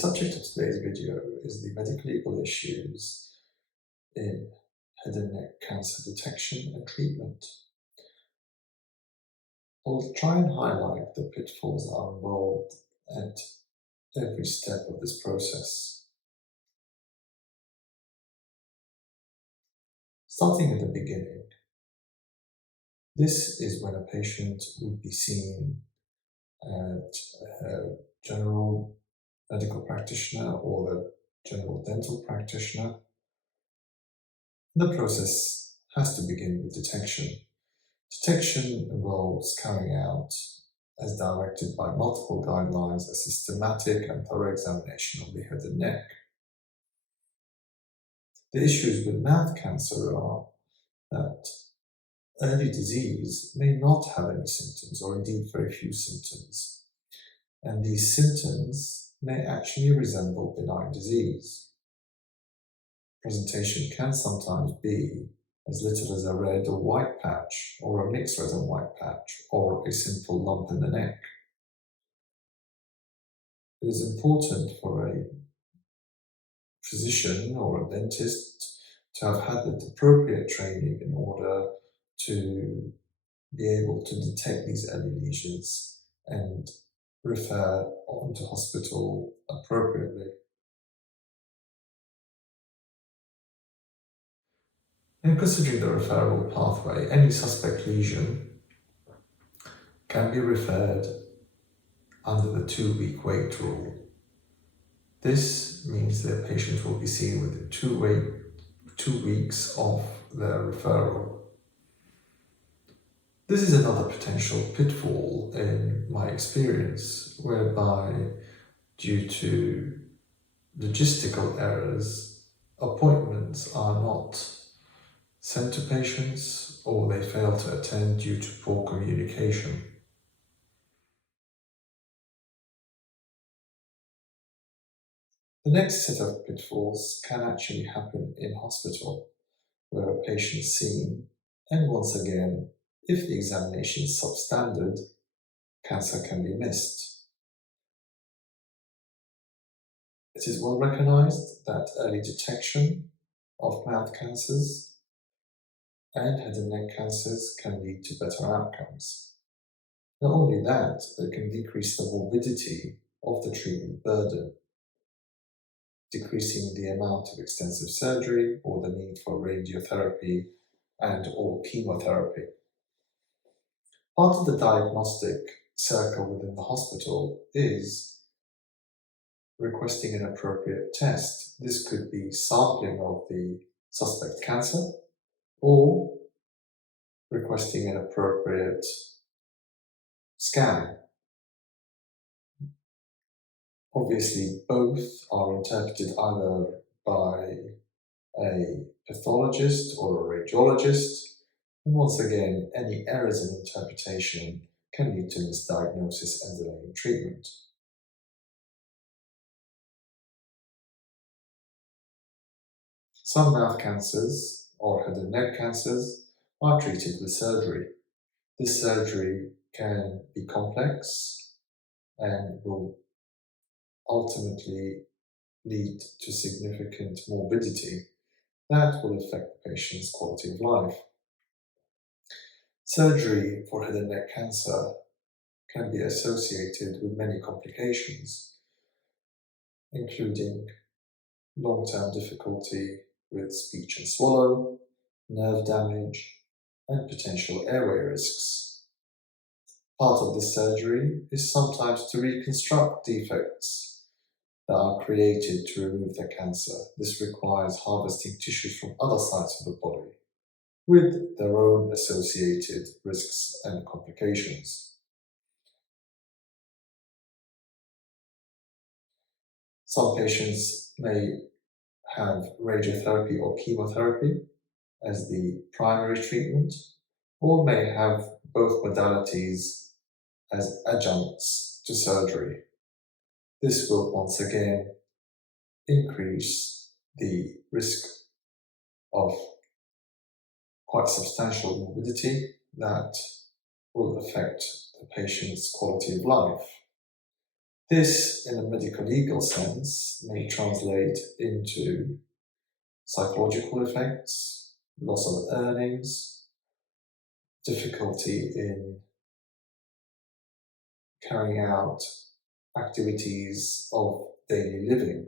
subject of today's video is the medical legal issues in head and neck cancer detection and treatment. I'll try and highlight the pitfalls that are involved at every step of this process. Starting at the beginning, this is when a patient would be seen at a general medical practitioner or the general dental practitioner. The process has to begin with detection. Detection involves carrying out, as directed by multiple guidelines, a systematic and thorough examination of the head and neck. The issues with mouth cancer are that early disease may not have any symptoms, or indeed very few symptoms, and these symptoms may actually resemble benign disease. Presentation can sometimes be as little as a red or white patch, or a mixed red and white patch, or a simple lump in the neck. It is important for a physician or a dentist to have had the appropriate training in order to be able to detect these early lesions and refer on to hospital appropriately. In considering the referral pathway, any suspect lesion can be referred under the 2-week wait rule. This means that a patient will be seen within 2 weeks of their referral. This is another potential pitfall in my experience, whereby due to logistical errors, appointments are not sent to patients, or they fail to attend due to poor communication. The next set of pitfalls can actually happen in hospital, where a patient is seen, and once again, if the examination is substandard, cancer can be missed. It is well recognized that early detection of mouth cancers and head and neck cancers can lead to better outcomes. Not only that, they can decrease the morbidity of the treatment burden, decreasing the amount of extensive surgery or the need for radiotherapy and or chemotherapy. Part of the diagnostic circle within the hospital is requesting an appropriate test. This could be sampling of the suspect cancer or requesting an appropriate scan. Obviously, both are interpreted either by a pathologist or a radiologist, and once again, any errors in interpretation can lead to misdiagnosis and delay in treatment. Some mouth cancers or head and neck cancers are treated with surgery. This surgery can be complex and will ultimately lead to significant morbidity that will affect the patient's quality of life. Surgery for head and neck cancer can be associated with many complications, including long-term difficulty with speech and swallow, nerve damage, and potential airway risks. Part of this surgery is sometimes to reconstruct defects that are created to remove the cancer. This requires harvesting tissues from other sites of the body, with their own associated risks and complications. Some patients may have radiotherapy or chemotherapy as the primary treatment, or may have both modalities as adjuncts to surgery. This will once again increase the risk of quite substantial morbidity that will affect the patient's quality of life. This, in a medical legal sense, may translate into psychological effects, loss of earnings, difficulty in carrying out activities of daily living.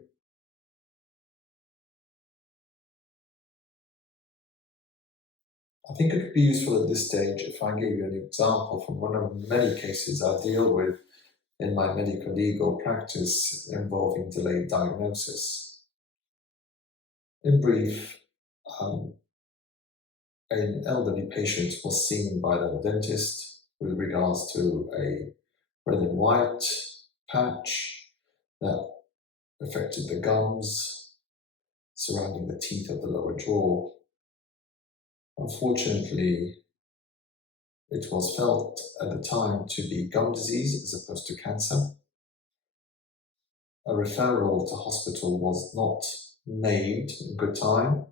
I think it would be useful at this stage if I gave you an example from one of the many cases I deal with in my medical legal practice involving delayed diagnosis. In brief, an elderly patient was seen by the dentist with regards to a red and white patch that affected the gums surrounding the teeth of the lower jaw. Unfortunately, it was felt at the time to be gum disease as opposed to cancer. A referral to hospital was not made in good time.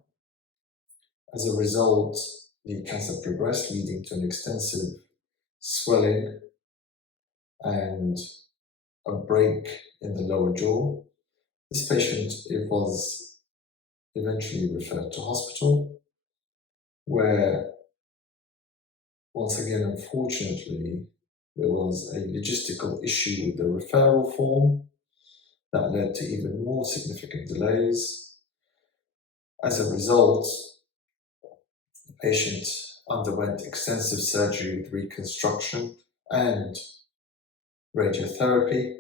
As a result, the cancer progressed, leading to an extensive swelling and a break in the lower jaw. This patient was eventually referred to hospital, where, once again, unfortunately, there was a logistical issue with the referral form that led to even more significant delays. As a result, the patient underwent extensive surgery with reconstruction and radiotherapy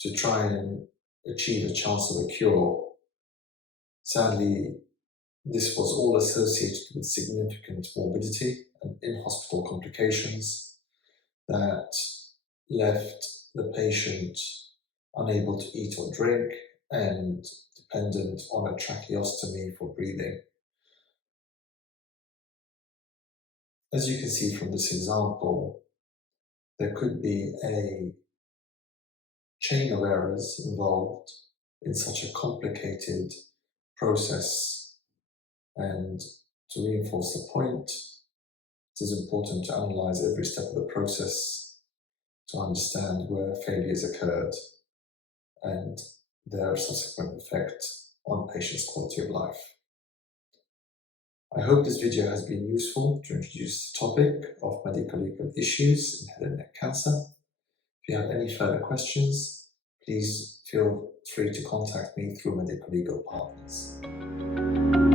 to try and achieve a chance of a cure. Sadly, this was all associated with significant morbidity and in-hospital complications that left the patient unable to eat or drink and dependent on a tracheostomy for breathing. As you can see from this example, there could be a chain of errors involved in such a complicated process, and to reinforce the point, it is important to analyze every step of the process to understand where failures occurred and their subsequent effect on patients' quality of life. I hope this video has been useful to introduce the topic of medical legal issues in head and neck cancer. If you have any further questions, please feel free to contact me through Medicolegal Partners.